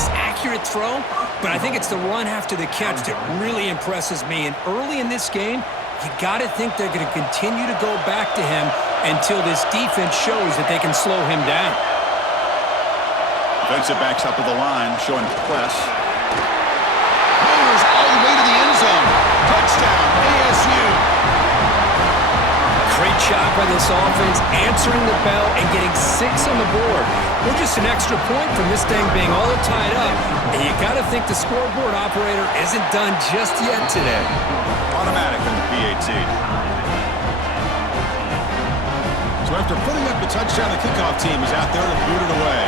nice, accurate throw, but I think it's the run after the catch that really impresses me. And early in this game, you got to think they're going to continue to go back to him until this defense shows that they can slow him down. Defensive backs up at the line, showing press. Motors all the way to the end zone. Touchdown, ASU. Great job by this offense, answering the bell and getting 6 on the board. We're just an extra point from this thing being all tied up, and you got to think the scoreboard operator isn't done just yet today. Automatic on the PAT. So after putting up the touchdown, the kickoff team is out there to boot it away.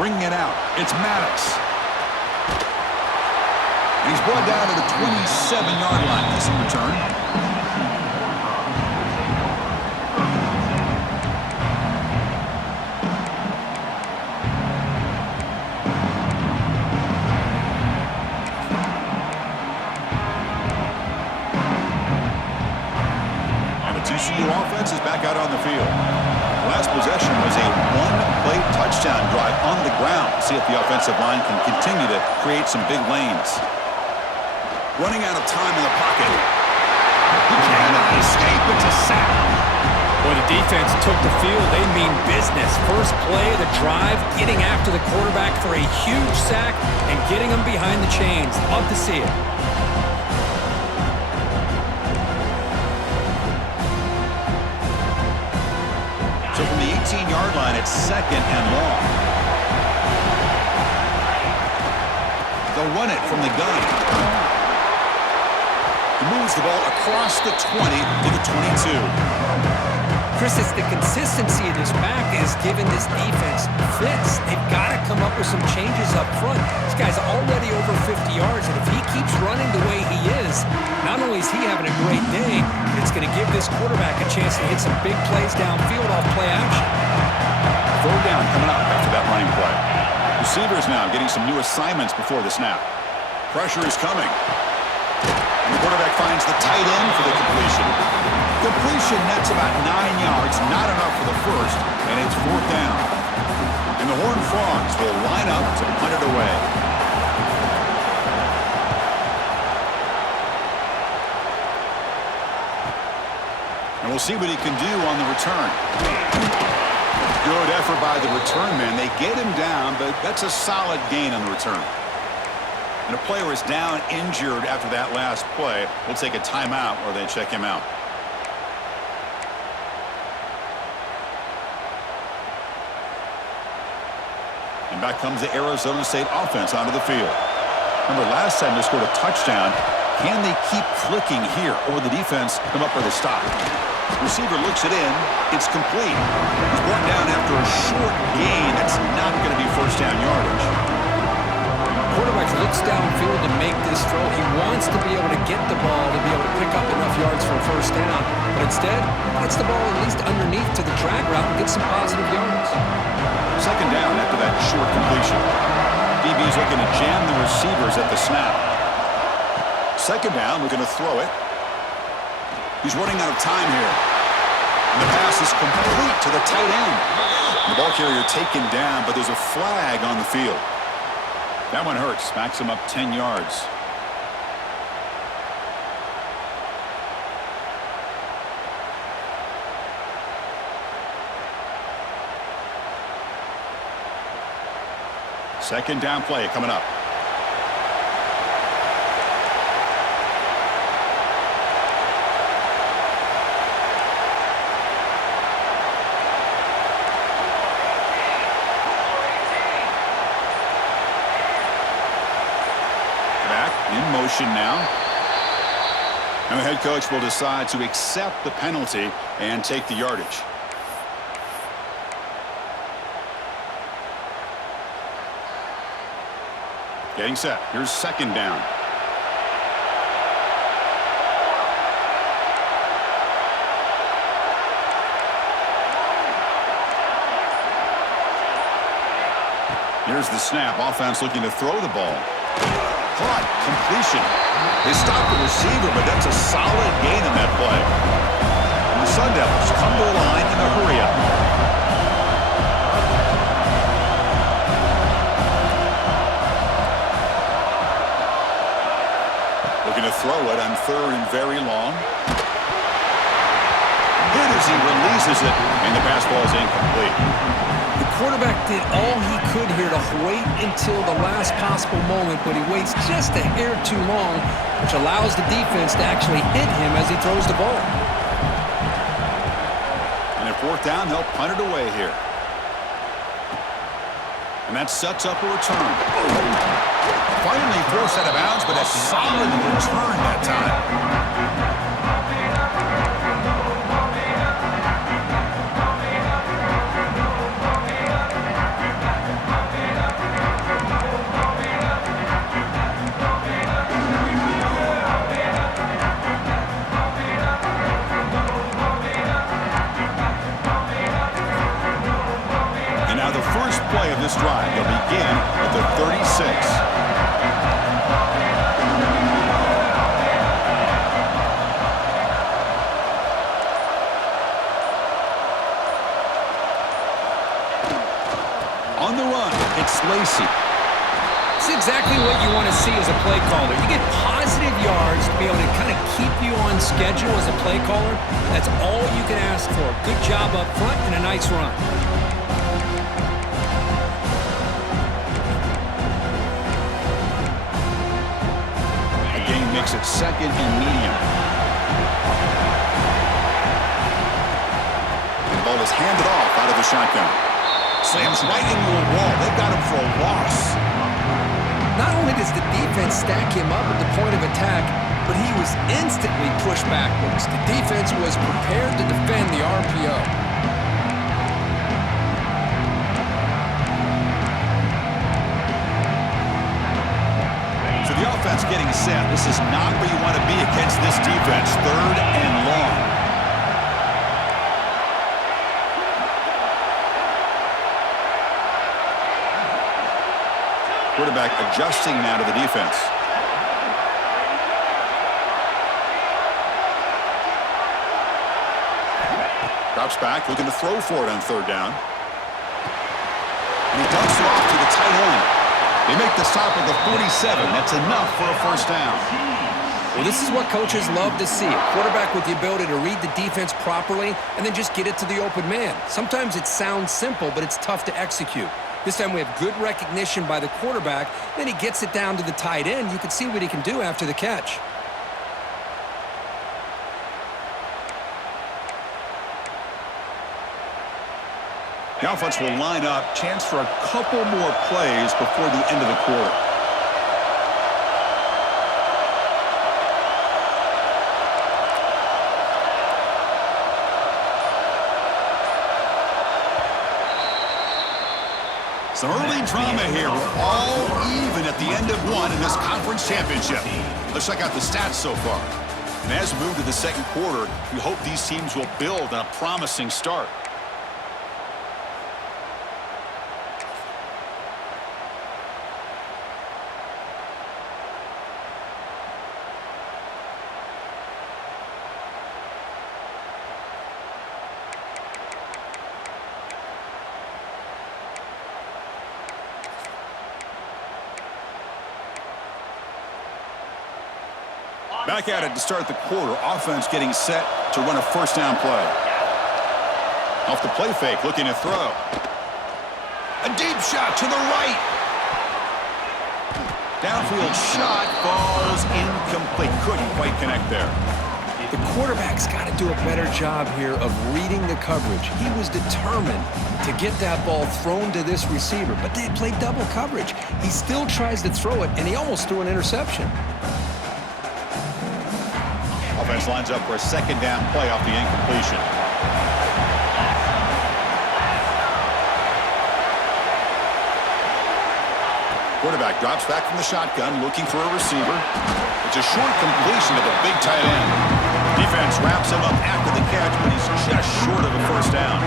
Bringing it out, it's Maddox. And he's brought down to the 27-yard line. This in return. TCU offense is back out on the field. The last possession was a one-play touchdown drive on the ground. See if the offensive line can continue to create some big lanes. Running out of time in the pocket. He cannot escape. It's a sack. When the defense took the field, they mean business. First play of the drive, getting after the quarterback for a huge sack and getting him behind the chains. Love to see it. So from the 18-yard line, it's 2nd and long. They'll run it from the gun. He moves the ball across the 20 to the 22. Chris, it's the consistency of this back is giving this defense fits. They've got to come up with some changes up front. This guy's already over 50 yards, and if he keeps running the way he is, not only is he having a great day, but it's going to give this quarterback a chance to hit some big plays downfield off play action. Third down coming up after that running play. Receivers now getting some new assignments before the snap. Pressure is coming. And the quarterback finds the tight end for the completion. Completion nets about 9 yards, not enough for the first, and it's 4th down. And the Horned Frogs will line up to punt it away. And we'll see what he can do on the return. Good effort by the return man. They get him down, but that's a solid gain on the return. And a player is down injured after that last play. We'll take a timeout or they check him out. And back comes the Arizona State offense onto the field. Remember, last time they scored a touchdown. Can they keep clicking here, or will the defense come up with a stop? Receiver looks it in. It's complete. He's brought down after a short gain. That's not going to be first down yardage. Quarterback looks downfield to make this throw. He wants to be able to get the ball to be able to pick up enough yards for a first down. But instead, gets the ball at least underneath to the drag route and gets some positive yards. Second down after that short completion. DB's looking to jam the receivers at the snap. Second down, we're going to throw it. He's running out of time here. And the pass is complete to the tight end. The ball carrier taken down, but there's a flag on the field. That one hurts. Backs him up 10 yards. Second down play coming up. In motion now. And the head coach will decide to accept the penalty and take the yardage. Getting set. Here's second down. Here's the snap. Offense looking to throw the ball. Caught. Completion. They stopped the receiver, but that's a solid gain in that play. And the Sun Devils come to the line in a hurry-up. Looking to throw it on 3rd and very long. Good as he releases it, and the pass ball is incomplete. The quarterback did all he could here to wait until the last possible moment, but he waits just a hair too long, which allows the defense to actually hit him as he throws the ball. And at 4th down, they'll punt it away here. And that sets up a return. Finally forced out of bounds, but a solid return that time. Play of this drive. They'll begin at the 36. On the run, it's Lacy. It's exactly what you want to see as a play caller. You get positive yards to be able to kind of keep you on schedule as a play caller. That's all you can ask for. Good job up front and a nice run. Makes it 2nd and medium. The ball is handed off out of the shotgun. Slams right into a wall. They've got him for a loss. Not only does the defense stack him up at the point of attack, but he was instantly pushed backwards. The defense was prepared to defend the RPO. The offense getting set. This is not where you want to be against this defense. 3rd and long. Quarterback adjusting now to the defense. Drops back, looking to throw for it on 3rd down. And he dumps it off to the tight end. They make the stop at the 47. That's enough for a 1st down. Well, this is what coaches love to see. A quarterback with the ability to read the defense properly and then just get it to the open man. Sometimes it sounds simple, but it's tough to execute. This time we have good recognition by the quarterback. Then he gets it down to the tight end. You can see what he can do after the catch. The offense will line up. Chance for a couple more plays before the end of the quarter. Some early drama here. We're all even at the end of one in this conference championship. Let's check out the stats so far. And as we move to the 2nd quarter, we hope these teams will build on a promising start. Back at it to start the quarter. Offense getting set to run a 1st down play. Off the play fake, looking to throw. A deep shot to the right. Downfield shot falls incomplete. Couldn't quite connect there. The quarterback's got to do a better job here of reading the coverage. He was determined to get that ball thrown to this receiver, but they played double coverage. He still tries to throw it, and he almost threw an interception. Offense lines up for a 2nd down play off the incompletion. Quarterback drops back from the shotgun, looking for a receiver. It's a short completion to the big tight end. Defense wraps him up after the catch, but he's just short of a 1st down.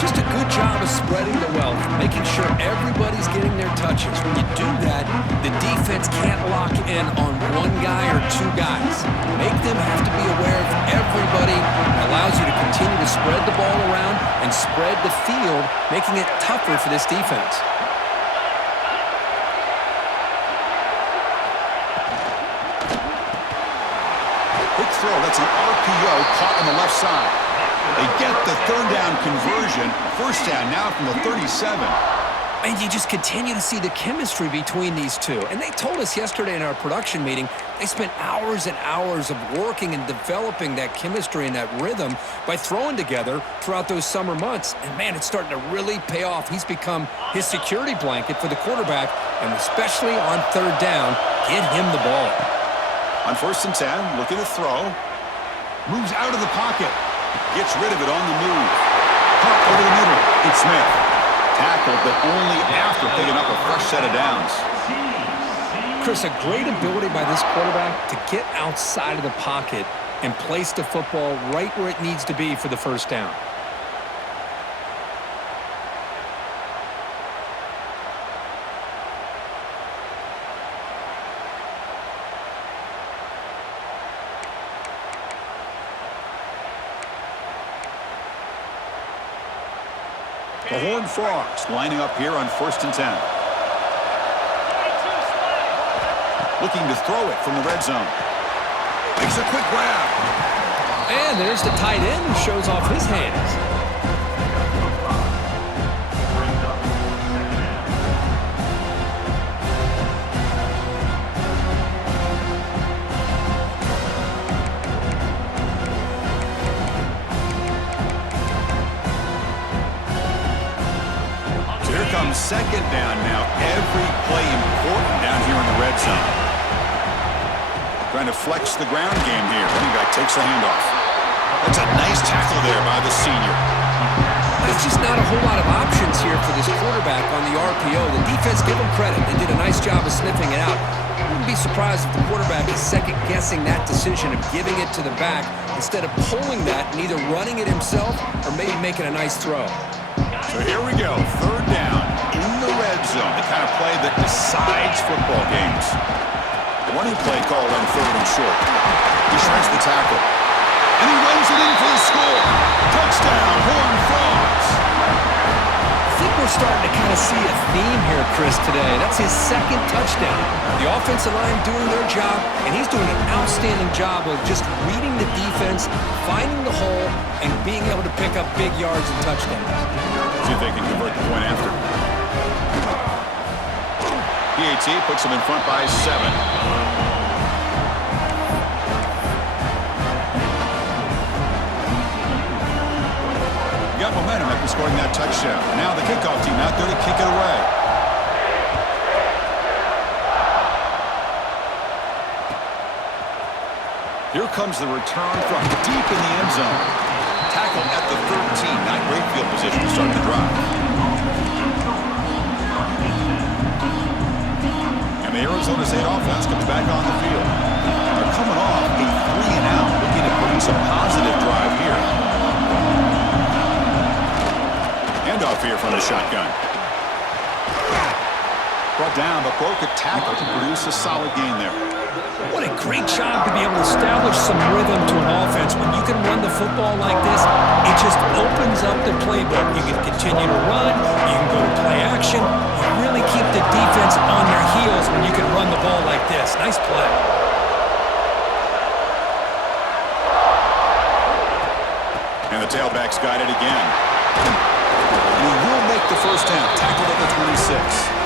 Just a good job of spreading the wealth, making sure everybody's getting their touches. When you do that, the defense can't lock in on one guy or two guys. Make them have to be aware of everybody by spread the ball around and spread the field, making it tougher for this defense. Quick throw, that's an RPO caught on the left side. They get the third down conversion. First down now from the 37. And you just continue to see the chemistry between these two. And they told us yesterday in our production meeting, they spent hours and hours of working and developing that chemistry and that rhythm by throwing together throughout those summer months. And, man, it's starting to really pay off. He's become his security blanket for the quarterback, and especially on third down, get him the ball. On 1st and 10, looking to throw. Moves out of the pocket. Gets rid of it on the move. Pump over the middle. It's Smith. Tackled, but only after picking up a fresh set of downs. Chris, a great ability by this quarterback to get outside of the pocket and place the football right where it needs to be for the first down. The Horned Frogs lining up here on 1st and 10. Looking to throw it from the red zone. Makes a quick grab. And there's the tight end who shows off his hands. Second down now. Every play important down here in the red zone. Trying to flex the ground game here. Running back takes the handoff. That's a nice tackle there by the senior. There's just not a whole lot of options here for this quarterback on the RPO. The defense, give them credit. They did a nice job of sniffing it out. I wouldn't be surprised if the quarterback is second-guessing that decision of giving it to the back instead of pulling that and either running it himself or maybe making a nice throw. So here we go. Third down in the red zone. The kind of play that decides football games. Running play called on 3rd and short. He shreds the tackle. And he runs it in for the score. Touchdown, Horned Frogs. I think we're starting to kind of see a theme here, Chris, today. That's his second touchdown. The offensive line doing their job, and he's doing an outstanding job of just reading the defense, finding the hole, and being able to pick up big yards and touchdowns. See if they can convert the point after. PAT puts them in front by 7. Got momentum after scoring that touchdown. Now the kickoff team out there to kick it away. Here comes the return from deep in the end zone. Tackled at the 13. Not great field position to start the drive. And the Arizona State offense comes back on the field. They're coming off a 3-and-out, looking to produce a positive drive here. Handoff here from the shotgun. Brought down, but broke a tackle to produce a solid gain there. What a great job to be able to establish some rhythm to an offense. When you can run the football like this, it just opens up the playbook. You can continue to run, you can go to play action, you really keep the defense on their heels when you can run the ball like this. Nice play. And the tailback's got it again. And he will make the first down, tackled at the 26.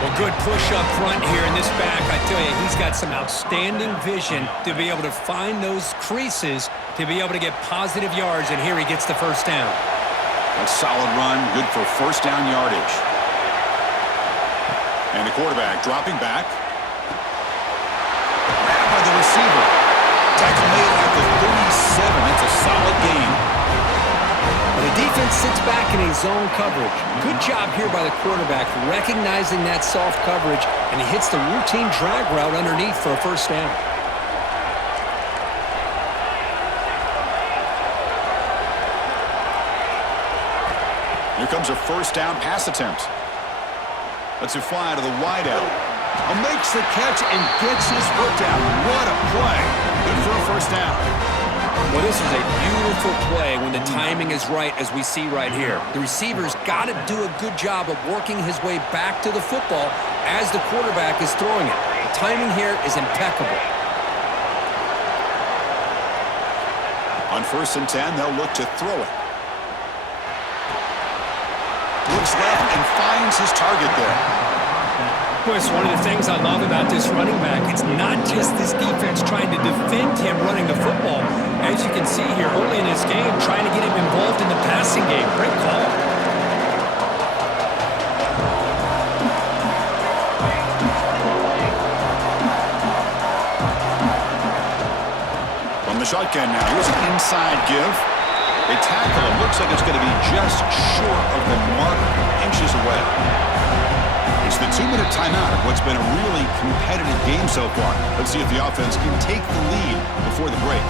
Well, good push up front here in this back. I tell you, he's got some outstanding vision to be able to find those creases to be able to get positive yards, and here he gets the first down. A solid run, good for first down yardage. And the quarterback dropping back. Grabbed by the receiver. Tackle made at the 37. That's a solid gain. The defense sits back in a zone coverage. Good job here by the quarterback, recognizing that soft coverage, and he hits the routine drag route underneath for a first down. Here comes a first down pass attempt. Lets it fly to the wideout. Makes the catch and gets his foot down. What a play. Good for a first down. Well, this is a beautiful play when the timing is right, as we see right here. The receiver's got to do a good job of working his way back to the football as the quarterback is throwing it. The timing here is impeccable. On 1st and 10, they'll look to throw it. Looks left and finds his target there. Boy, it's one of the things I love about this running back. It's not just this defense trying to defend him running the football. As you can see here early in this game, trying to get him involved in the passing game. Great call. From the shotgun now, here's an inside give. They tackle him. Looks like it's going to be just short of the mark, inches away. It's the 2-minute timeout of what's been a really competitive game so far. Let's see if the offense can take the lead before the break.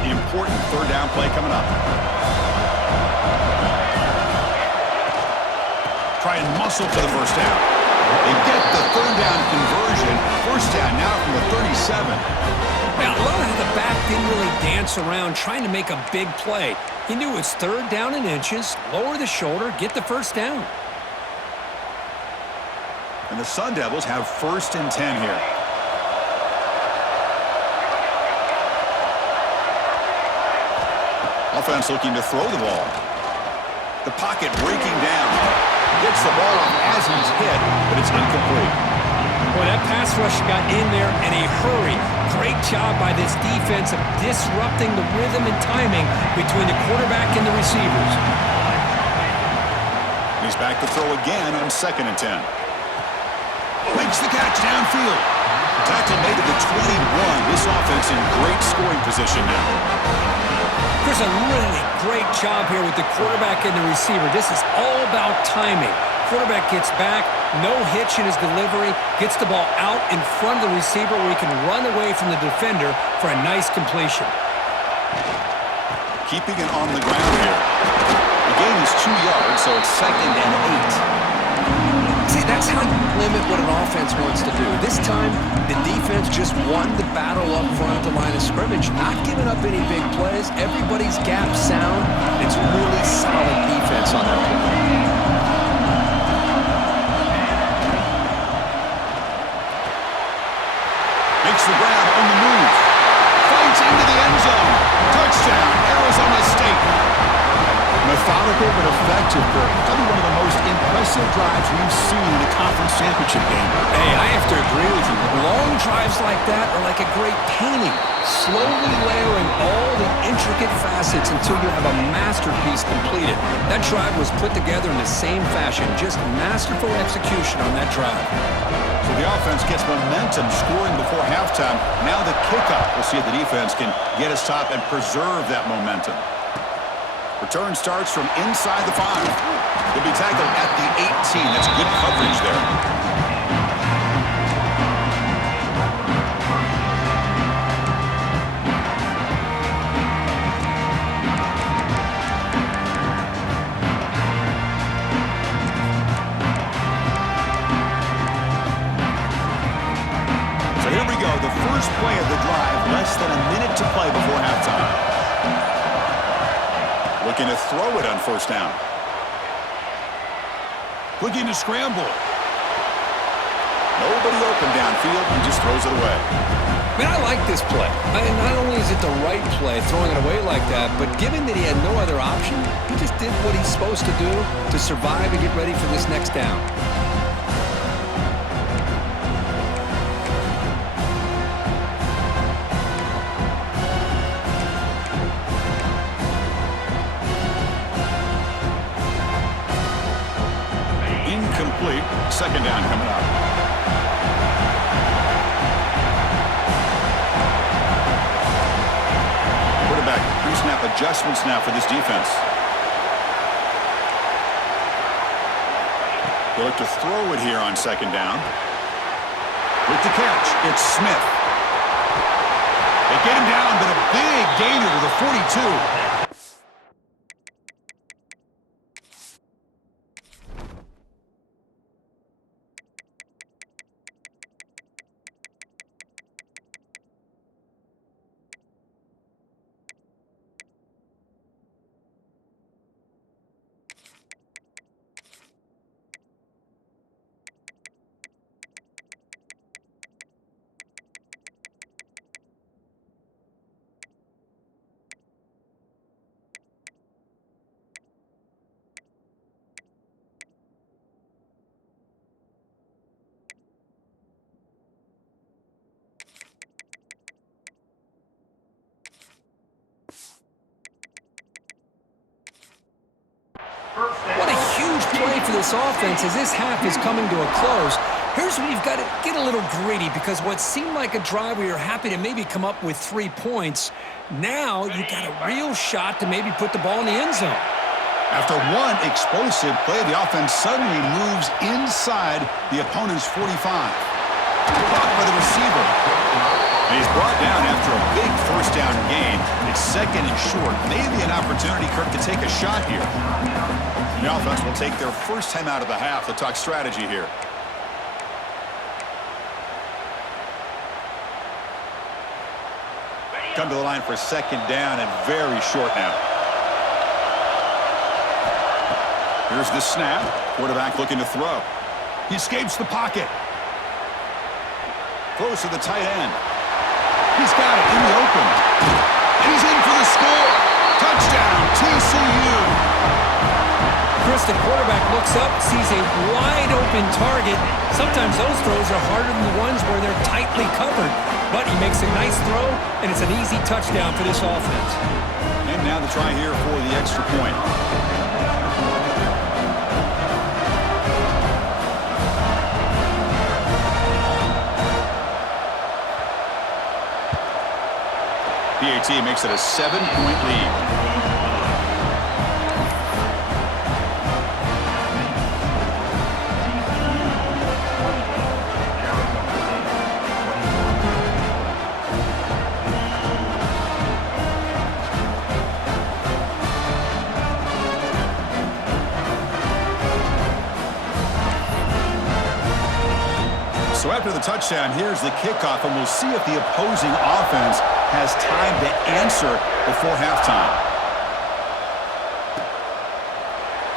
The important 3rd down play coming up. Try and muscle for the 1st down. They get the 3rd down conversion. 1st down now from the 37. Now, I love how the back didn't really dance around trying to make a big play. He knew it's 3rd down in inches, lower the shoulder, get the 1st down. And the Sun Devils have 1st and 10 here. Offense looking to throw the ball. The pocket breaking down. Gets the ball off as he's hit, but it's incomplete. Boy, that pass rush got in there in a hurry. Great job by this defense of disrupting the rhythm and timing between the quarterback and the receivers. He's back to throw again on 2nd and 10. Makes the catch downfield. Tackle made to the 21. This offense in great scoring position now. There's a really great job here with the quarterback and the receiver. This is all about timing. Quarterback gets back, no hitch in his delivery, gets the ball out in front of the receiver where he can run away from the defender for a nice completion. Keeping it on the ground here. The gain is 2 yards, so it's 2nd and 8. See, that's how you limit what an offense wants to do. This time, the defense just won the battle up front at the line of scrimmage, not giving up any big plays. Everybody's gap sound. It's really solid defense on that play. Makes the grab on the move. Fights into the end zone. Touchdown, Arizona State. Methodical but effective for probably one of the most impressive drives we've seen in a conference championship game. Hey, I have to agree with you. Long drives like that are like a great painting, slowly layering all the intricate facets until you have a masterpiece completed. That drive was put together in the same fashion, just masterful execution on that drive. So the offense gets momentum, scoring before halftime. Now the kickoff. We'll see if the defense can get a stop and preserve that momentum. Return starts from inside the 5. He'll be tackled at the 18. That's good coverage there. So here we go. The first play of the drive. Less than a minute to play before halftime. Looking to throw it on 1st down. Looking to scramble. Nobody open downfield. He just throws it away. Man, I like this play. Not only is it the right play, throwing it away like that, but given that he had no other option, he just did what he's supposed to do to survive and get ready for this next down. Incomplete. 2nd down coming up. Quarterback pre-snap adjustments now for this defense. They look to throw it here on 2nd down. With the catch, it's Smith. They get him down, but a big gainer to the 42. What a huge play for this offense as this half is coming to a close. Here's where you've got to get a little gritty because what seemed like a drive where you're happy to maybe come up with 3 points, now you've got a real shot to maybe put the ball in the end zone. After one explosive play, the offense suddenly moves inside the opponent's 45. Caught by the receiver. And he's brought down after a big first down gain. It's second and short. Maybe an opportunity, Kirk, to take a shot here. The offense will take their first time out of the half to talk strategy here. Come to the line for second down and very short now. Here's the snap. Quarterback looking to throw. He escapes the pocket. Throws to the tight end. He's got it in the open. And he's in for the score. Touchdown, TCU. Chris, the quarterback looks up, sees a wide-open target. Sometimes those throws are harder than the ones where they're tightly covered. But he makes a nice throw, and it's an easy touchdown for this offense. And now the try here for the extra point. PAT makes it a 7-point lead. So after the touchdown, here's the kickoff, and we'll see if the opposing offense has time to answer before halftime.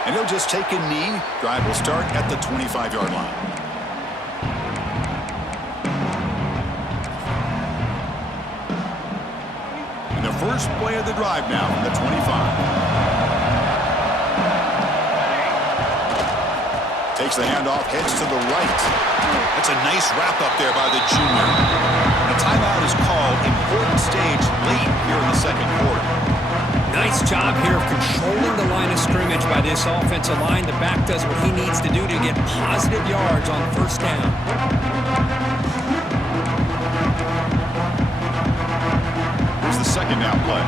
And he'll just take a knee. Drive will start at the 25-yard line. And the first play of the drive now from the 25. Takes the handoff, heads to the right. That's a nice wrap-up there by the junior. And a timeout is called. Important stage late here in the second quarter. Nice job here of controlling the line of scrimmage by this offensive line. The back does what he needs to do to get positive yards on first down. Here's the second down play.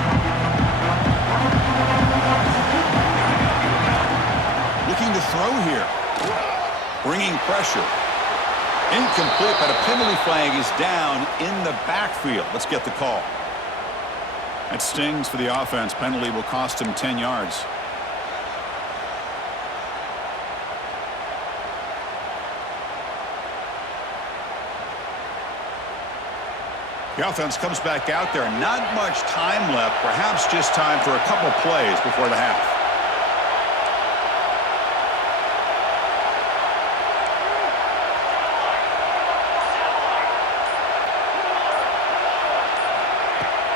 Looking to throw here. Bringing pressure. Incomplete, but a penalty flag is down in the backfield. Let's get the call. That stings for the offense. Penalty will cost him 10 yards. The offense comes back out there. Not much time left. Perhaps just time for a couple plays before the half.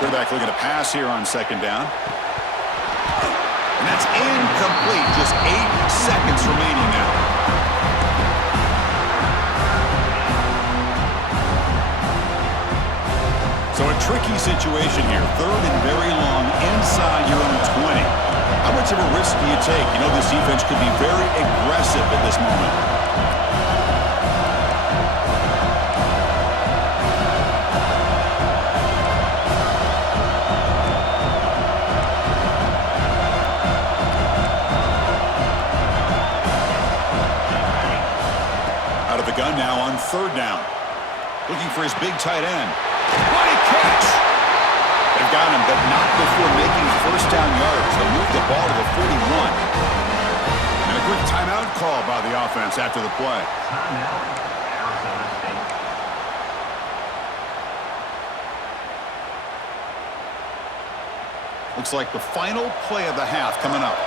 Quarterback looking to pass here on second down. And that's incomplete. Just 8 seconds remaining now. So a tricky situation here. Third and very long inside your own 20. How much of a risk do you take? You know this defense could be very aggressive at this moment. Gun now on third down. Looking for his big tight end. What a catch! but not before making first down yards. They'll move the ball to the 41. And a quick timeout call by the offense after the play. Looks like the final play of the half coming up.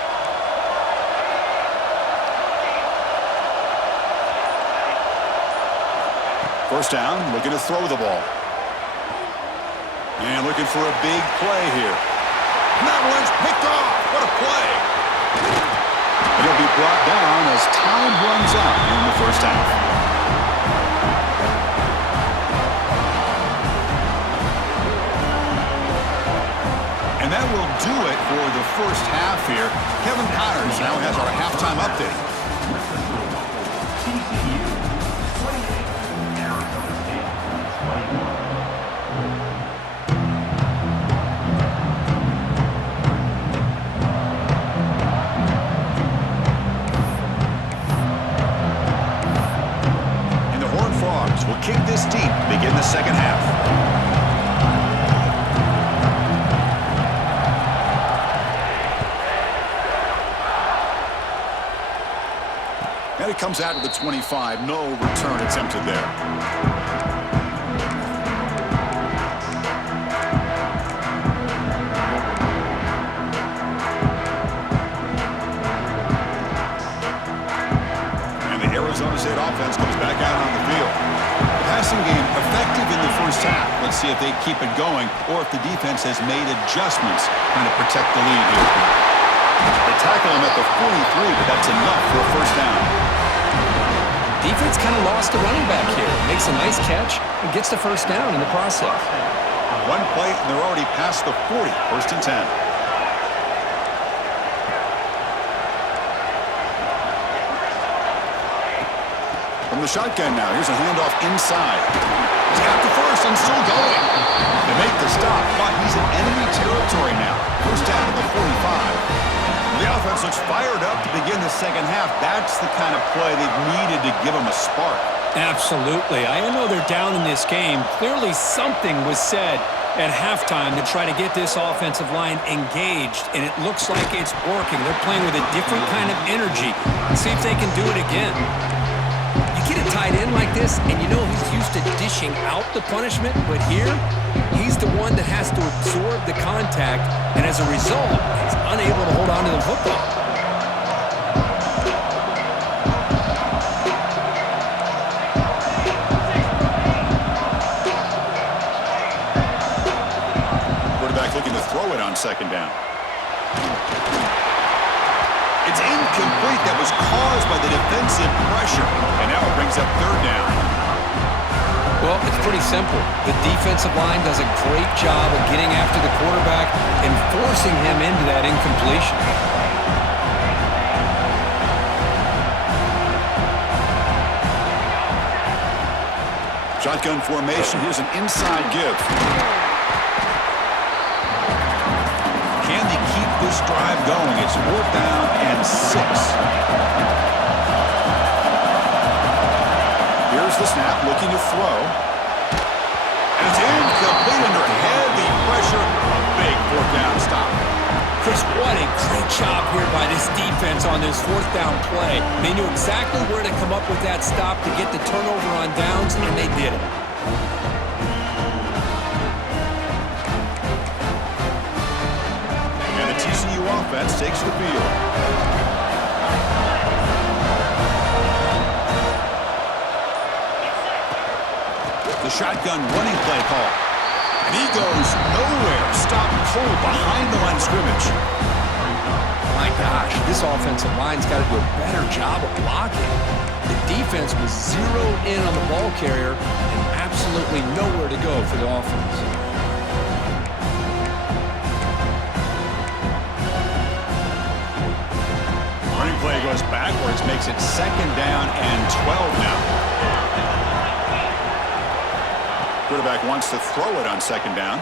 First down, looking to throw the ball. And looking for a big play here. And that one's picked off. What a play. It'll be brought down as time runs out in the first half. And that will do it for the first half here. Kevin Connors now has our halftime update. And the Horned Frogs will kick this deep to begin the second half. And it comes out to the 25. No return attempted there. And the Arizona State offense comes back out on the field. The passing game effective in the first half. Let's see if they keep it going or if the defense has made adjustments trying to protect the lead here. They tackle him at the 43, but that's enough for a first down. Defense kind of lost the running back here. Makes a nice catch and gets the first down in the process. One play, and they're already past the 40. First and 10. From the shotgun now, here's a handoff inside. He's got the first and still going. They make the stop, but he's in enemy territory now. First down to the 45. The offense looks fired up to begin the second half. That's the kind of play they've needed to give them a spark. Absolutely. I know they're down in this game. Clearly something was said at halftime to try to get this offensive line engaged, and it looks like it's working. They're playing with a different kind of energy. Let's see if they can do it again. You get a tight end like this, and you know he's used to dishing out the punishment, but here, he's the one that has to absorb the contact, and as a result, he's unable to hold on to the football. Quarterback looking to throw it on second down. It's incomplete. That was caused by the defensive pressure, and now it brings up third down. Well, it's pretty simple. The defensive line does a great job of getting after the quarterback and forcing him into that incompletion. Shotgun formation. Here's an inside give. Can they keep this drive going? It's 4th down and 6. Here's the snap, looking to throw. And it's incomplete under heavy pressure. A big 4th down stop. Chris, what a great job here by this defense on this 4th down play. They knew exactly where to come up with that stop to get the turnover on downs, and they did it. And the TCU offense takes the field. The shotgun running play call. And he goes nowhere. Stopped cold behind the line of scrimmage. My gosh, this offensive line's got to do a better job of blocking. The defense was zeroed in on the ball carrier and absolutely nowhere to go for the offense. Running play goes backwards, makes it 2nd down and 12 now. Quarterback wants to throw it on 2nd down.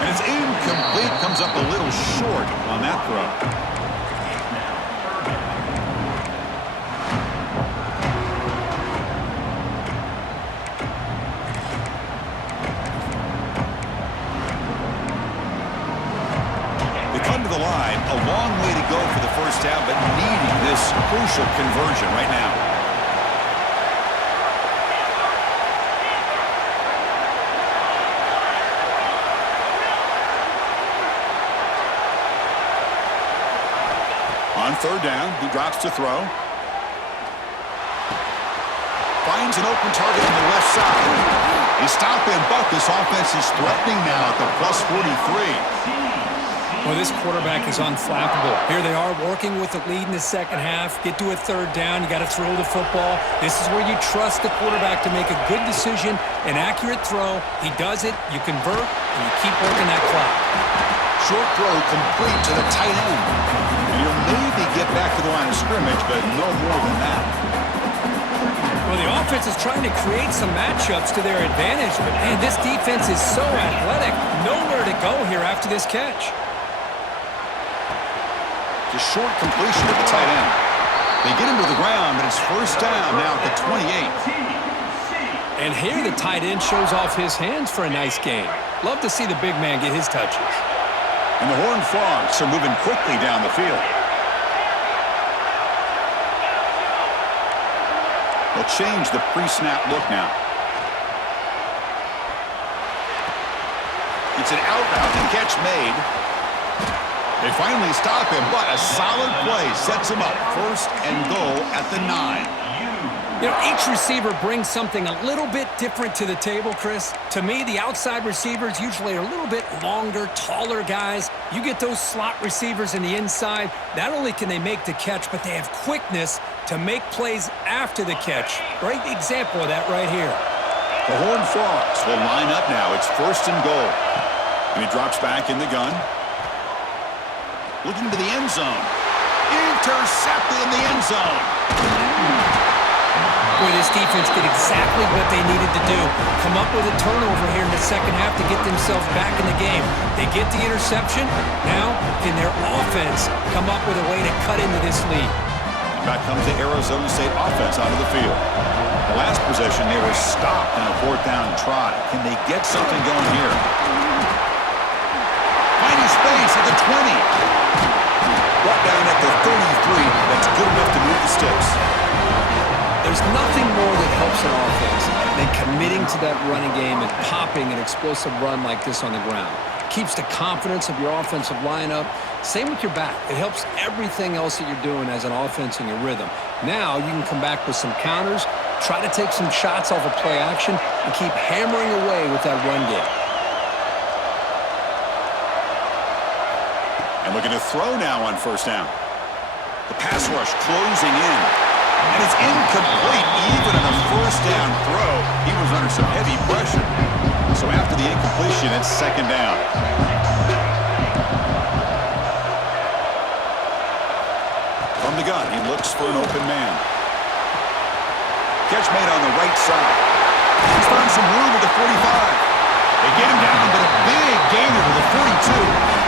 And it's incomplete. Comes up a little short on that throw. the line. A long way to go for the first down, but needing this crucial conversion right now. On third down, he drops to throw. Finds an open target on the left side. He stopped him, but this offense is threatening now at the plus 43. Well, this quarterback is unflappable. Here they are working with the lead in the second half. Get to a third down. You got to throw the football. This is where you trust the quarterback to make a good decision, an accurate throw. He does it. You convert, and you keep working that clock. Short throw complete to the tight end. You'll maybe get back to the line of scrimmage, but no more than that. Well, the offense is trying to create some matchups to their advantage, but, man, this defense is so athletic. Nowhere to go here after this catch. The short completion to the tight end. They get him to the ground, but it's first down now at the 28. And here the tight end shows off his hands for a nice gain. Love to see the big man get his touches. And the Horned Frogs are moving quickly down the field. They'll change the pre-snap look now. It's an out route and catch made. They finally stop him, but a solid play sets him up. First and goal at the 9. You know, each receiver brings something a little bit different to the table, Chris. To me, the outside receivers usually are a little bit longer, taller guys. You get those slot receivers in the inside, not only can they make the catch, but they have quickness to make plays after the catch. Great example of that right here. The Horned Frogs will line up now. It's first and goal. And he drops back in the gun. Looking to the end zone. Intercepted in the end zone. Boy, this defense did exactly what they needed to do. Come up with a turnover here in the second half to get themselves back in the game. They get the interception. Now, can their offense come up with a way to cut into this lead? Back comes the Arizona State offense onto the field. The last possession, they were stopped in a fourth down try. Can they get something going here? Finding space at the 20. Brought down at the 33. That's good enough to move the sticks. There's nothing more that helps an offense than committing to that running game and popping an explosive run like this on the ground. Keeps the confidence of your offensive lineup. Same with your back. It helps everything else that you're doing as an offense in your rhythm. Now you can come back with some counters, try to take some shots off of play action, and keep hammering away with that run game. And looking to throw now on first down. The pass rush closing in. And it's incomplete even on a first down throw. He was under some heavy pressure. So after the incompletion, it's second down. From the gun, he looks for an open man. Catch made on the right side. He's found some room at the 45. They get him down, but a big gainer to the 42.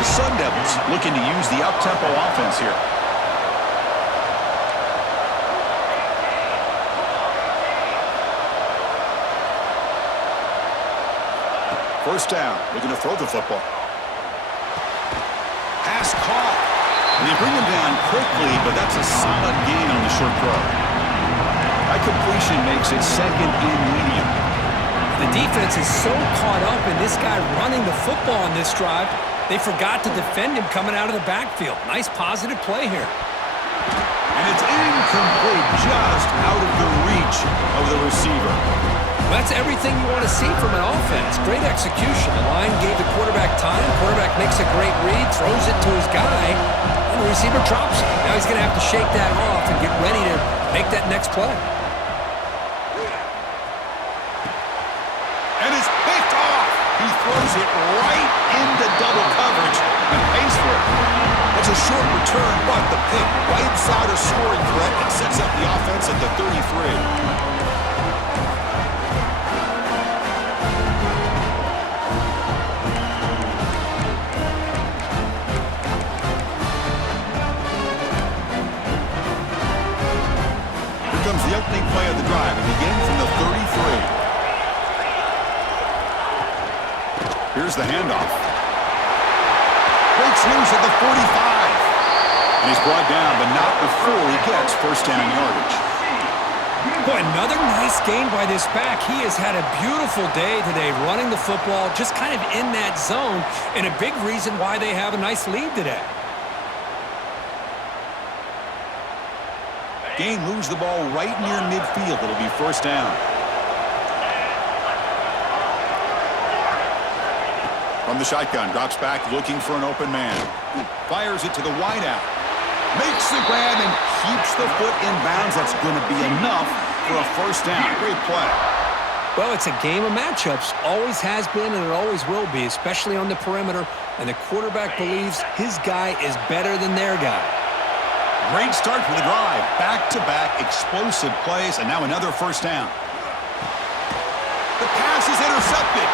The Sun Devils looking to use the up-tempo offense here. First down, looking to throw the football. Pass caught. And they bring him down quickly, but that's a solid gain on the short throw. That completion makes it second and medium. The defense is so caught up in this guy running the football on this drive, they forgot to defend him coming out of the backfield. Nice positive play here. And it's incomplete, just out of the reach of the receiver. That's everything you want to see from an offense. Great execution. The line gave the quarterback time. Quarterback makes a great read, throws it to his guy, and the receiver drops it. Now he's going to have to shake that off and get ready to make that next play. And it's picked off. He throws it right into double coverage and pays for it. That's a short return, but the pick wipes out a scoring threat and sets up the offense at the 33. Comes the opening play of the drive. It begins from the 33. Here's the handoff. Breaks loose at the 45. And he's brought down, but not before he gets first down yardage. Boy, another nice gain by this back. He has had a beautiful day today running the football, just kind of in that zone, and a big reason why they have a nice lead today. Gain moves the ball right near midfield. It'll be first down. From the shotgun, drops back looking for an open man. Fires it to the wideout. Makes the grab and keeps the foot in bounds. That's going to be enough for a first down. Great play. Well, it's a game of matchups. Always has been and it always will be, especially on the perimeter. And the quarterback believes his guy is better than their guy. Great start for the drive. Back-to-back explosive plays, and now another first down. The pass is intercepted.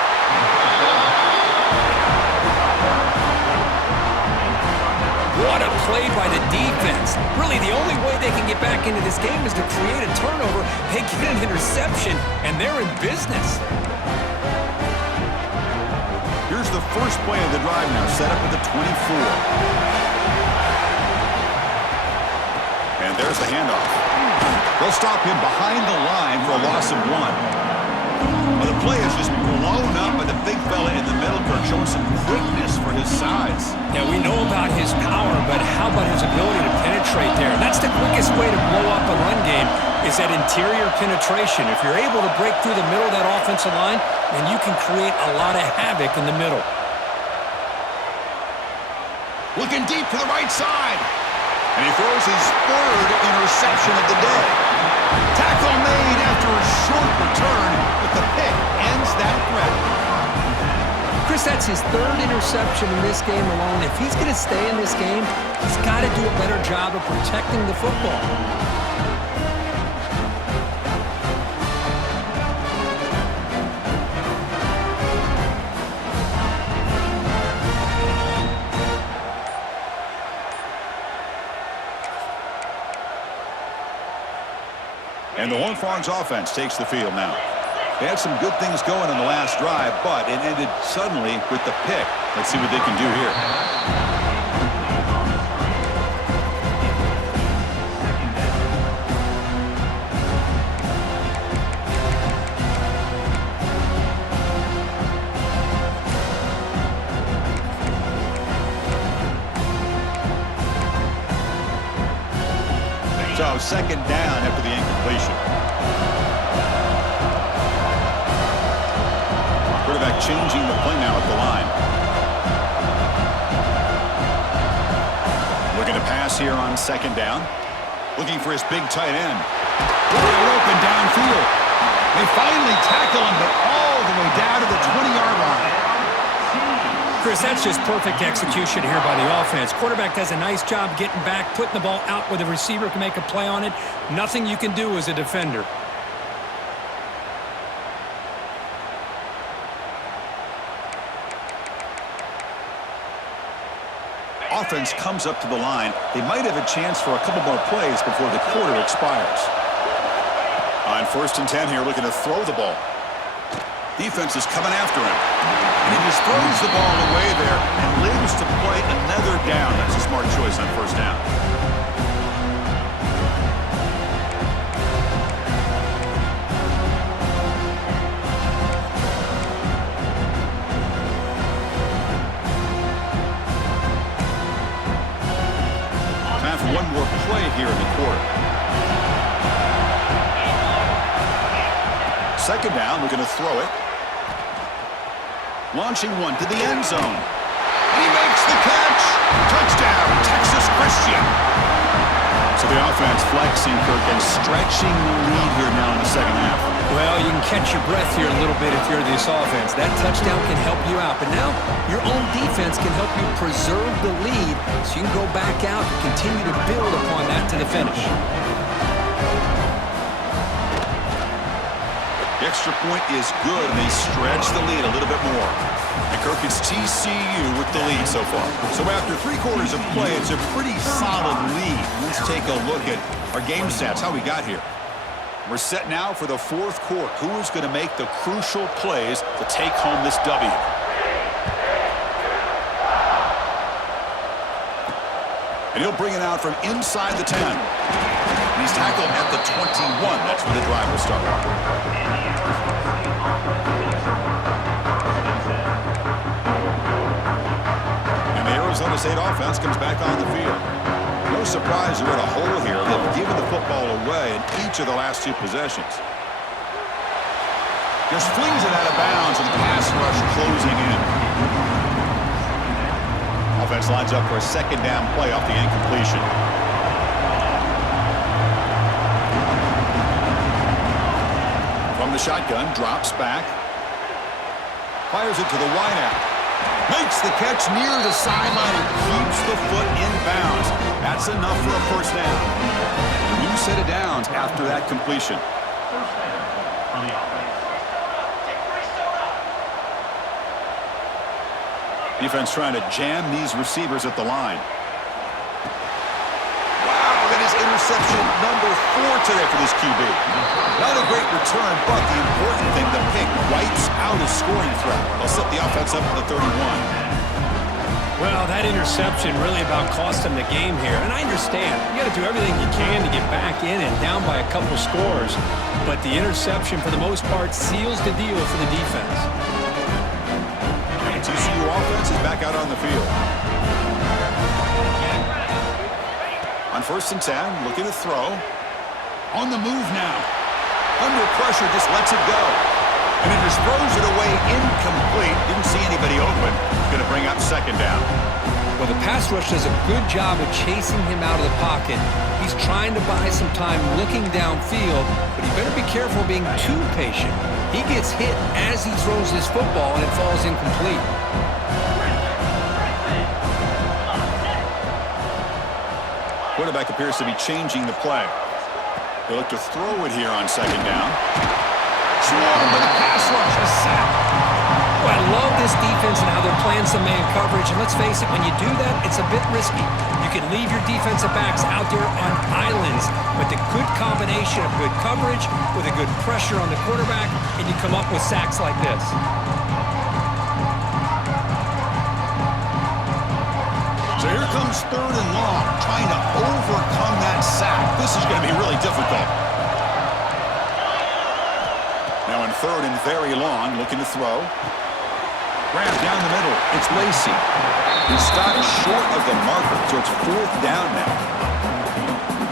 What a play by the defense. Really, the only way they can get back into this game is to create a turnover. They get an interception, and they're in business. Here's the first play of the drive now, set up at the 24. And there's the handoff. They'll stop him behind the line for a loss of 1. Well, the play is just blown up by the big fella in the middle, Kirk, showing some quickness for his size. Yeah, we know about his power, but how about his ability to penetrate there? That's the quickest way to blow up a run game, is that interior penetration. If you're able to break through the middle of that offensive line, then you can create a lot of havoc in the middle. Looking deep to the right side. And he throws his third interception of the day. Tackle made after a short return, but the pick ends that threat. Chris, that's his third interception in this game alone. If he's going to stay in this game, he's got to do a better job of protecting the football. And the Horned Frogs offense takes the field now. They had some good things going in the last drive, but it ended suddenly with the pick. Let's see what they can do here. So second down after the incompletion. Quarterback changing the play now at the line. Looking to pass here on second down. Looking for his big tight end. Wide open downfield. They finally tackle him, but all the way down to the 20-yard line. Chris, that's just perfect execution here by the offense. Quarterback does a nice job getting back, putting the ball out where the receiver can make a play on it. Nothing you can do as a defender. Offense comes up to the line. They might have a chance for a couple more plays before the quarter expires. On 1st and 10 here, looking to throw the ball. Defense is coming after him. And he just throws the ball away there and lives to play another down. That's a smart choice on first down. Time for one more play here in the quarter. Second down, we're going to throw it. Launching one to the end zone. And he makes the catch. Touchdown, Texas Christian. So the offense flexing, Kirk, and stretching the lead here now in the second half. Well, you can catch your breath here a little bit if you're this offense. That touchdown can help you out. But now your own defense can help you preserve the lead so you can go back out and continue to build upon that to the finish. The extra point is good, and they stretch the lead a little bit more. And Kirk, it's TCU with the lead so far. So after 3 quarters of play, it's a pretty solid lead. Let's take a look at our game stats, how we got here. We're set now for the 4th quarter. Who is going to make the crucial plays to take home this W? And he'll bring it out from inside the 10. He's tackled at the 21. That's where the drive will start. And the Arizona State offense comes back on the field. No surprise they're in a hole here. They've given the football away in each of the last two possessions. Just flings it out of bounds, and the pass rush closing in. Offense lines up for a second down play off the incompletion. From the shotgun, drops back. Fires it to the wideout. Makes the catch near the sideline and keeps the foot in bounds. That's enough for a first down. A new set of downs after that completion. Defense trying to jam these receivers at the line. Wow, that is interception number 4 today for this QB. Not a great return, but the important thing, the pick wipes out a scoring threat. They'll set the offense up at the 31. Well, that interception really about cost them the game here. And I understand. You got to do everything you can to get back in and down by a couple scores. But the interception, for the most part, seals the deal for the defense. TCU offense is back out on the field. On 1st and 10, looking to throw. On the move now. Under pressure, just lets it go. And it just throws it away incomplete. Didn't see anybody open. Going to bring up second down. Well, the pass rush does a good job of chasing him out of the pocket. He's trying to buy some time looking downfield, but he better be careful being too patient. He gets hit as he throws this football, and it falls incomplete. Quarterback appears to be changing the play. They look to throw it here on second down. Swarmed with a pass rush, a sack. Well, I love this defense and how they're playing some man coverage. And let's face it, when you do that, it's a bit risky. You can leave your defensive backs out there on islands, but the good combination of good coverage with a good pressure on the quarterback, and you come up with sacks like this. So here comes 3rd and long, trying to overcome that sack. This is going to be really difficult. Now in 3rd and very long, looking to throw. Grab down the middle. It's Lacy. He stopped short of the marker, so it's 4th down now.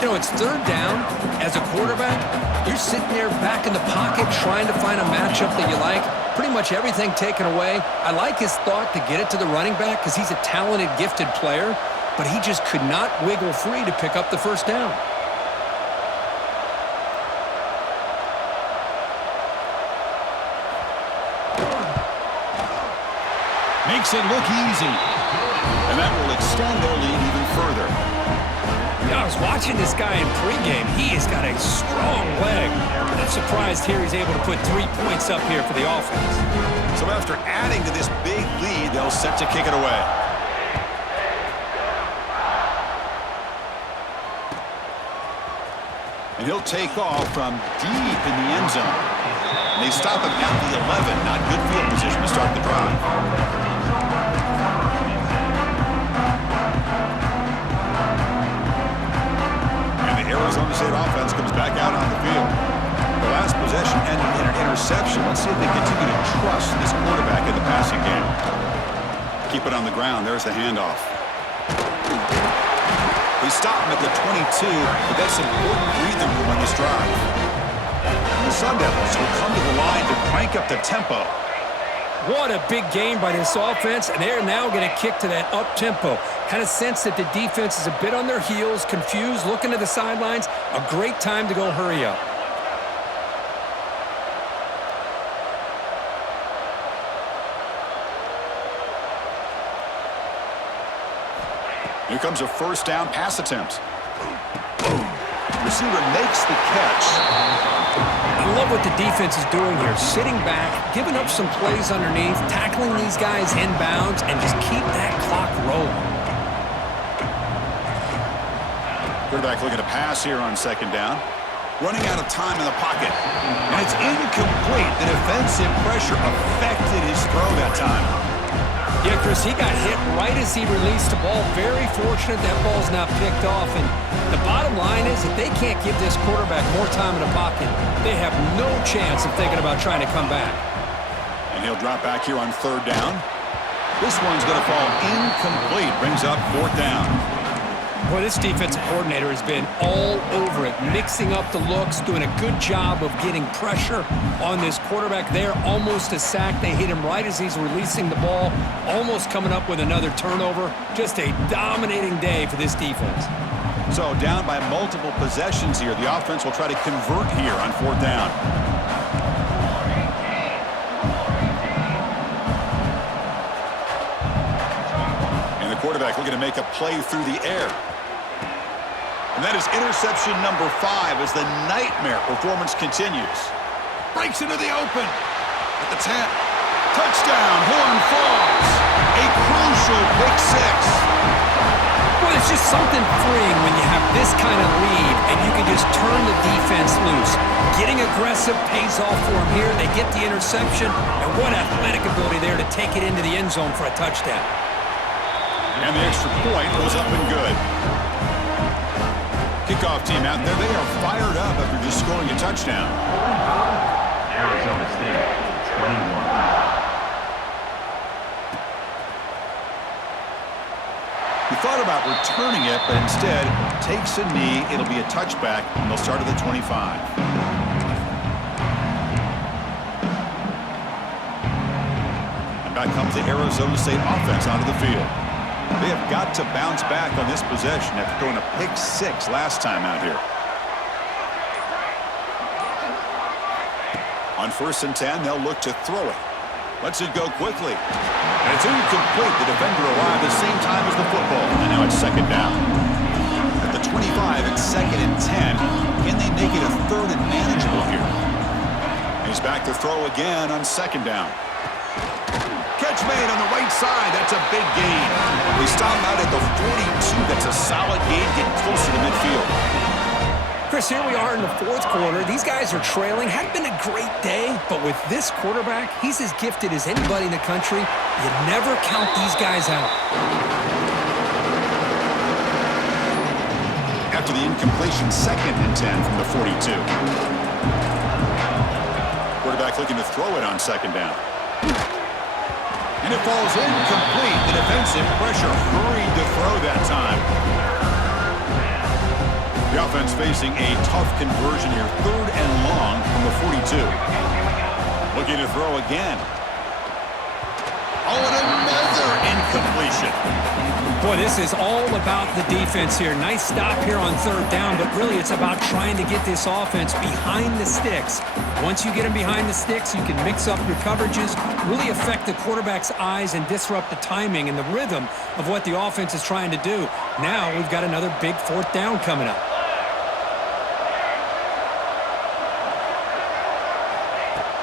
You know, it's 3rd down. As a quarterback, you're sitting there back in the pocket trying to find a matchup that you like. Pretty much everything taken away. I like his thought to get it to the running back because he's a talented, gifted player, but he just could not wiggle free to pick up the first down. Makes it look easy. And that will extend their lead even further. Yeah, I was watching this guy in pregame. He has got a strong leg. I'm surprised here he's able to put 3 points up here for the offense. So after adding to this big lead, they'll set to kick it away. And he'll take off from deep in the end zone. And they stop him at the 11. Not good field position to start the drive. Arizona State offense comes back out on the field. The last possession ended in an interception. Let's see if they continue to trust this quarterback in the passing game. Keep it on the ground. There's the handoff. They stop him at the 22, but that's important breathing room on this drive. And the Sun Devils will come to the line to crank up the tempo. What a big game by this offense, and they're now going to kick to that up-tempo. Kind of sense that the defense is a bit on their heels, confused, looking to the sidelines. A great time to go hurry up. Here comes a first down pass attempt. Receiver makes the catch. I love what the defense is doing here. Sitting back, giving up some plays underneath, tackling these guys inbounds, and just keep that clock rolling. Quarterback looking to pass here on second down. Running out of time in the pocket. And it's incomplete. The defensive pressure affected his throw that time. Yeah, Chris, he got hit right as he released the ball. Very fortunate that ball's not picked off. And the bottom line is that they can't give this quarterback more time in the pocket. They have no chance of thinking about trying to come back. And he'll drop back here on 3rd down. This one's going to fall incomplete. Brings up 4th down. Boy, this defensive coordinator has been all over it, mixing up the looks, doing a good job of getting pressure on this quarterback there. Almost a sack. They hit him right as he's releasing the ball, almost coming up with another turnover. Just a dominating day for this defense. So down by multiple possessions here. The offense will try to convert here on 4th down. And the quarterback looking to make a play through the air. And that is interception number 5 as the nightmare performance continues. Breaks into the open. At the 10. Touchdown. Horn falls. A crucial pick 6. Well, it's just something freeing when you have this kind of lead and you can just turn the defense loose. Getting aggressive pays off for them here. They get the interception, and what athletic ability there to take it into the end zone for a touchdown. And the extra point goes up and good. Kickoff team out there, they are fired up after just scoring a touchdown. Arizona State, 21. He thought about returning it, but instead takes a knee. It'll be a touchback, and they'll start at the 25. And back comes the Arizona State offense onto the field. They have got to bounce back on this possession after throwing a pick 6 last time out here. On 1st and 10, they'll look to throw it. Lets it go quickly. And it's incomplete. The defender arrived at the same time as the football. And now it's 2nd down. At the 25, it's 2nd and 10. Can they make it a 3rd and manageable here? And he's back to throw again on 2nd down. Catch made on the right side. That's a big gain. They stop out at the 42. That's a solid gain, getting closer to midfield. Chris, here we are in the 4th quarter. These guys are trailing. Hadn't been a great day, but with this quarterback, he's as gifted as anybody in the country. You never count these guys out. After the incompletion, 2nd and 10 from the 42. Quarterback looking to throw it on 2nd down. And it falls incomplete. The defensive pressure hurried to throw that time. The offense facing a tough conversion here. 3rd and long from the 42. Looking to throw again. Oh, and another incompletion. Boy, this is all about the defense here. Nice stop here on 3rd down, but really it's about trying to get this offense behind the sticks. Once you get them behind the sticks, you can mix up your coverages, really affect the quarterback's eyes and disrupt the timing and the rhythm of what the offense is trying to do. Now we've got another big 4th down coming up.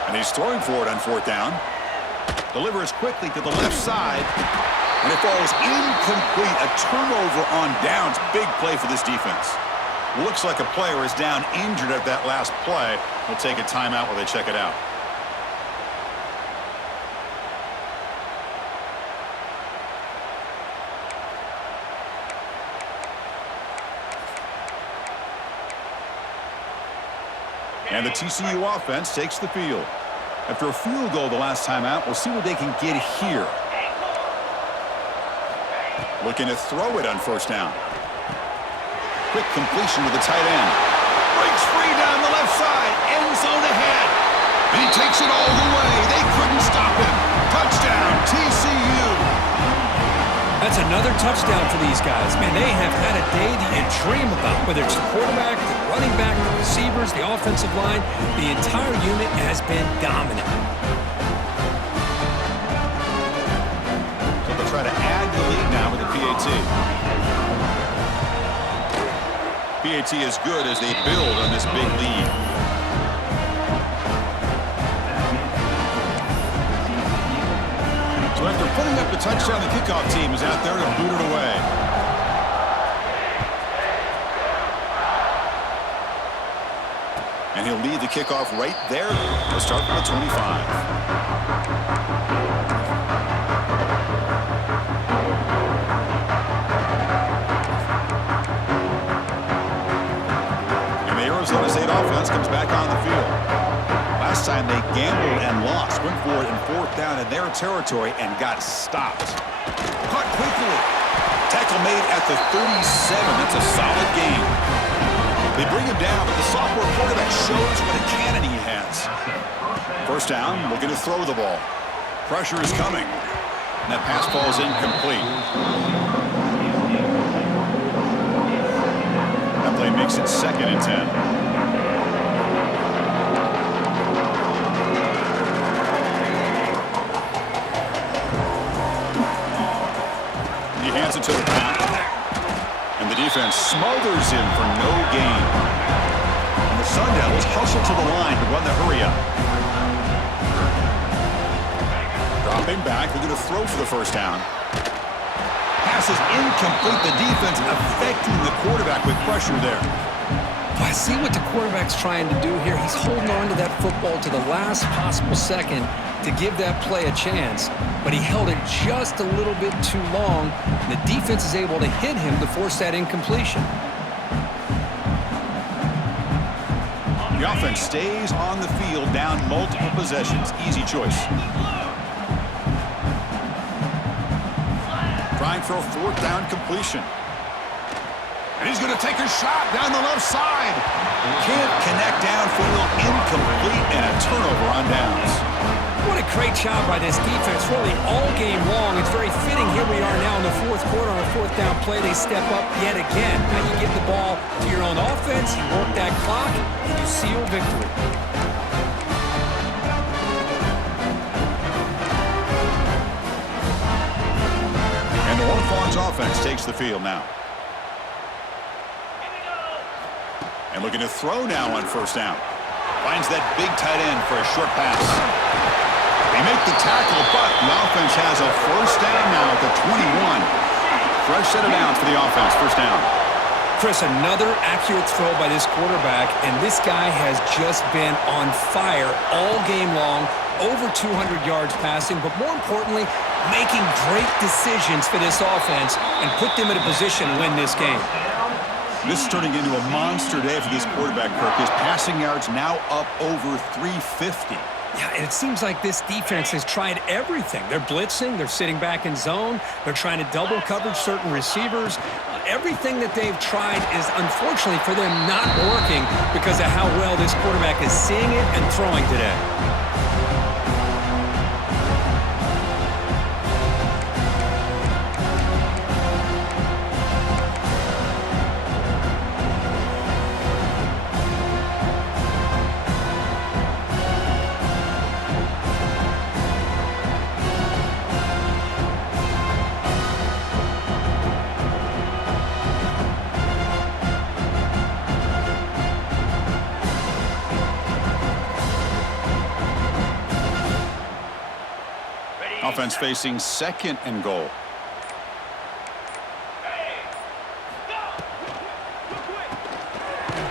And he's throwing for it on 4th down. Delivers quickly to the left side. And it falls incomplete. A turnover on downs. Big play for this defense. Looks like a player is down injured at that last play. We'll take a timeout while they check it out. And the TCU offense takes the field. After a field goal the last time out, we'll see what they can get here. Looking to throw it on 1st down. Quick completion to the tight end. Breaks free down the left side. End zone ahead. And he takes it all the way. They couldn't stop him. Touchdown, TCU. That's another touchdown for these guys. Man, they have had a day that you dream about, whether it's the quarterback, the running back, the receivers, the offensive line. The entire unit has been dominant. So they'll try to add the lead now with the PAT. PAT is good as they build on this big lead. So after putting up the touchdown, the kickoff team is out there to boot it away. And he'll lead the kickoff right there. He'll start from the 25. offense comes back on the field. Last time they gambled and lost. Went for it in 4th down in their territory and got stopped. Caught quickly. Tackle made at the 37. That's a solid gain. They bring him down, but the sophomore quarterback shows what a cannon he has. 1st down, looking to throw the ball. Pressure is coming. And that pass falls incomplete. That play makes it 2nd and 10. He hands it to the back. And the defense smothers him for no gain. And the Sun Devils hustle to the line to run the hurry up. Dropping back, they're going to throw for the 1st down. Pass is incomplete. The defense affecting the quarterback with pressure there. I see what the quarterback's trying to do here. He's holding on to that football to the last possible second to give that play a chance, but he held it just a little bit too long. The defense is able to hit him to force that incompletion. The offense stays on the field, down multiple possessions. Easy choice. Trying for a 4th down completion. And he's going to take a shot down the left side. Can't connect downfield. Incomplete, and a turnover on downs. What a great job by this defense, really all game long. It's very fitting. Here we are now in the 4th quarter on a 4th down play. They step up yet again. Now you give the ball to your own offense, you work that clock, and you seal victory. And the Hornets offense takes the field now. And looking to throw now on 1st down. Finds that big tight end for a short pass. They make the tackle, but the offense has a 1st down now at the 21. Fresh set of downs for the offense. 1st down. Chris, another accurate throw by this quarterback, and this guy has just been on fire all game long. Over 200 yards passing, but more importantly, making great decisions for this offense and put them in a position to win this game. This is turning into a monster day for this quarterback, Kirk. His passing yards now up over 350. Yeah, and it seems like this defense has tried everything. They're blitzing, they're sitting back in zone, they're trying to double coverage certain receivers. Everything that they've tried is, unfortunately for them, not working because of how well this quarterback is seeing it and throwing today. Offense facing 2nd and goal.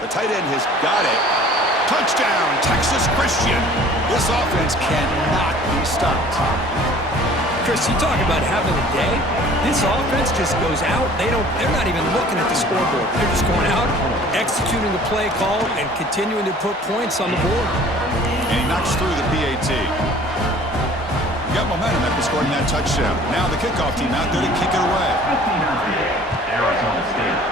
The tight end has got it. Touchdown, Texas Christian. This offense cannot be stopped. Chris, you talk about having a day. This offense just goes out. They're not even looking at the scoreboard. They're just going out, executing the play call, and continuing to put points on the board. And he knocks through the PAT. Got momentum after scoring that touchdown. Now the kickoff team out there to kick it away. Arizona State,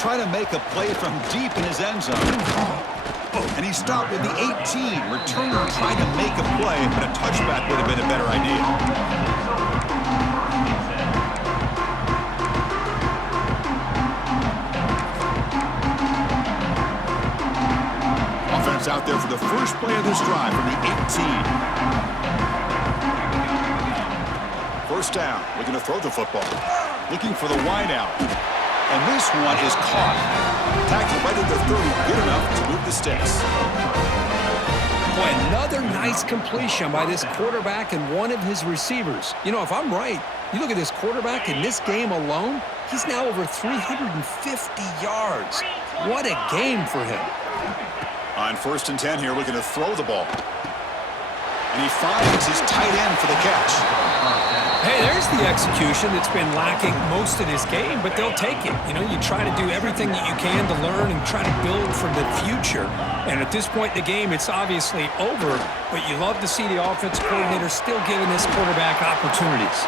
21. Trying to make a play from deep in his end zone. And he stopped at the 18. Returner trying to make a play, but a touchback would have been a better idea. Out there for the first play of this drive from the 18. 1st down, looking to throw the football. Looking for the wide out. And this one is caught. Tackled right at the 30, good enough to move the sticks. Boy, another nice completion by this quarterback and one of his receivers. You know, if I'm right, you look at this quarterback in this game alone, he's now over 350 yards. What a game for him. On 1st and 10 here, looking to throw the ball. And he finds his tight end for the catch. Hey, there's the execution that's been lacking most of this game, but they'll take it. You know, you try to do everything that you can to learn and try to build for the future. And at this point in the game, it's obviously over, but you love to see the offense coordinator still giving this quarterback opportunities.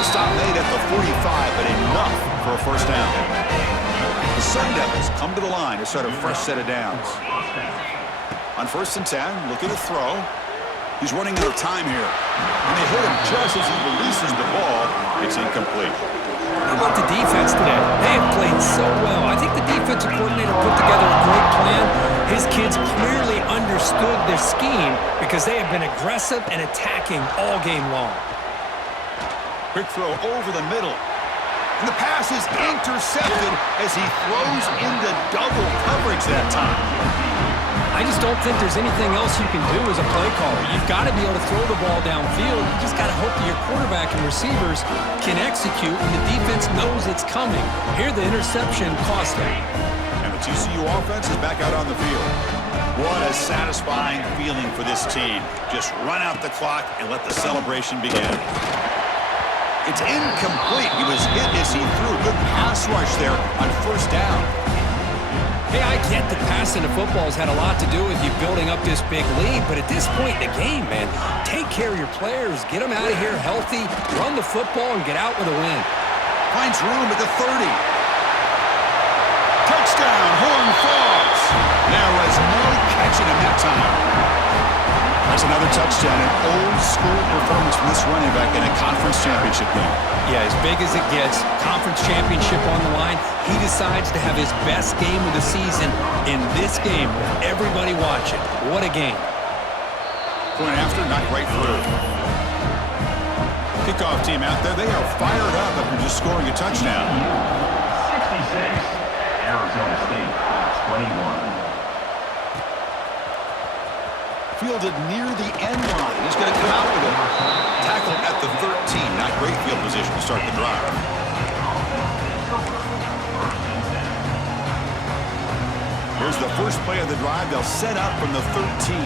The stop made at the 45, but enough for a first down. The Sun Devils come to the line to start a fresh set of downs. On 1st and 10, looking to throw. He's running out of time here. And they hit him just as he releases the ball. It's incomplete. How about the defense today? They have played so well. I think the defensive coordinator put together a great plan. His kids clearly understood their scheme because they have been aggressive and attacking all game long. Quick throw over the middle. And the pass is intercepted as he throws into double coverage that time. I just don't think there's anything else you can do as a play caller. You've got to be able to throw the ball downfield. You just got to hope that your quarterback and receivers can execute and the defense knows it's coming. Here, the interception cost him. And the TCU offense is back out on the field. What a satisfying feeling for this team. Just run out the clock and let the celebration begin. It's incomplete. He was hit as he threw. Good pass rush there on 1st down. Hey, I get that passing the football has had a lot to do with you building up this big lead, but at this point in the game, man, take care of your players. Get them out of here healthy, run the football, and get out with a win. Finds room at the 30. Touchdown, Horn Frogs. There was no catching him that time. That's another touchdown, an old-school performance from this running back in a conference championship game. Yeah, as big as it gets, conference championship on the line, he decides to have his best game of the season in this game with everybody watching. What a game. Point after, not right through. Kickoff team out there, they are fired up after just scoring a touchdown. 66, Arizona State, 21. Fielded near the end line. He's going to come out with it. Tackled at the 13. Not great field position to start the drive. Here's the first play of the drive. They'll set up from the 13.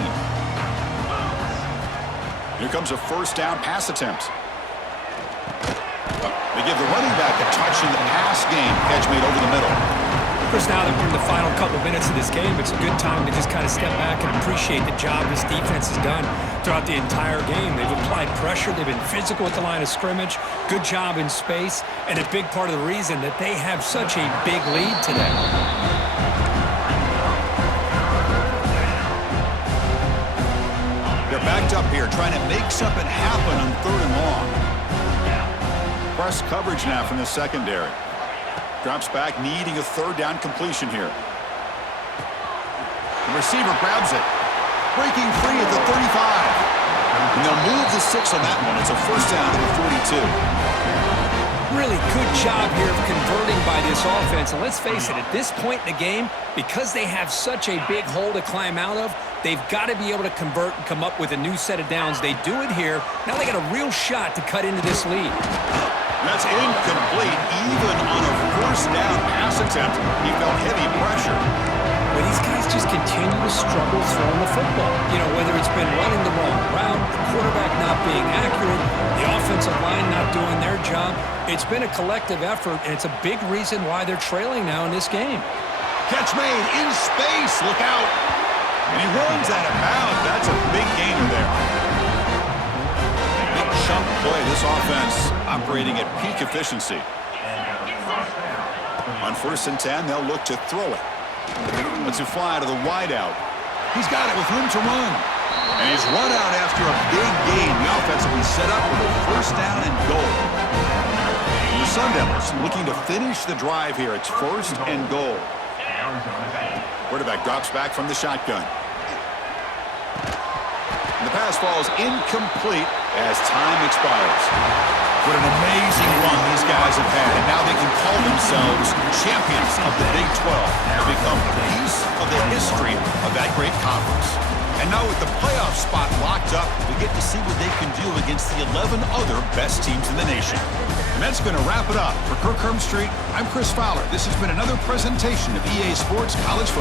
Here comes a 1st down pass attempt. They give the running back a touch in the pass game. Catch made over the middle. Of course, now that we're in the final couple minutes of this game, it's a good time to just kind of step back and appreciate the job this defense has done throughout the entire game. They've applied pressure. They've been physical at the line of scrimmage. Good job in space. And a big part of the reason that they have such a big lead today. They're backed up here, trying to make something happen on 3rd and long. Press coverage now from the secondary. Drops back, needing a 3rd down completion here. The receiver grabs it. Breaking free at the 35. And they'll move the 6 on that one. It's a 1st down at the 42. Really good job here of converting by this offense. And let's face it, at this point in the game, because they have such a big hole to climb out of, they've got to be able to convert and come up with a new set of downs. They do it here. Now they got a real shot to cut into this lead. That's incomplete. Even on a 1st down pass attempt, he felt heavy pressure. But these guys just continue to struggle throwing the football. You know, whether it's been running the wrong route, the quarterback not being accurate, the offensive line not doing their job. It's been a collective effort, and it's a big reason why they're trailing now in this game. Catch made in space. Look out. And he runs out of bounds. That's a big gainer there. Big chunk play. This offense operating at peak efficiency. On 1st and 10, they'll look to throw it. Let's it fly to the wideout. He's got it with room to run. And he's run out after a big gain. The offense will be set up with a 1st down and goal. And the Sun Devils looking to finish the drive here. It's 1st and goal. Quarterback drops back from the shotgun. And the pass falls incomplete as time expires. What an amazing run these guys have had, and now they can call themselves champions of the Big 12 and become a piece of the history of that great conference. And now with the playoff spot locked up, we get to see what they can do against the 11 other best teams in the nation. And that's going to wrap it up. For Kirk Herbstreit, I'm Chris Fowler. This has been another presentation of EA Sports College Football.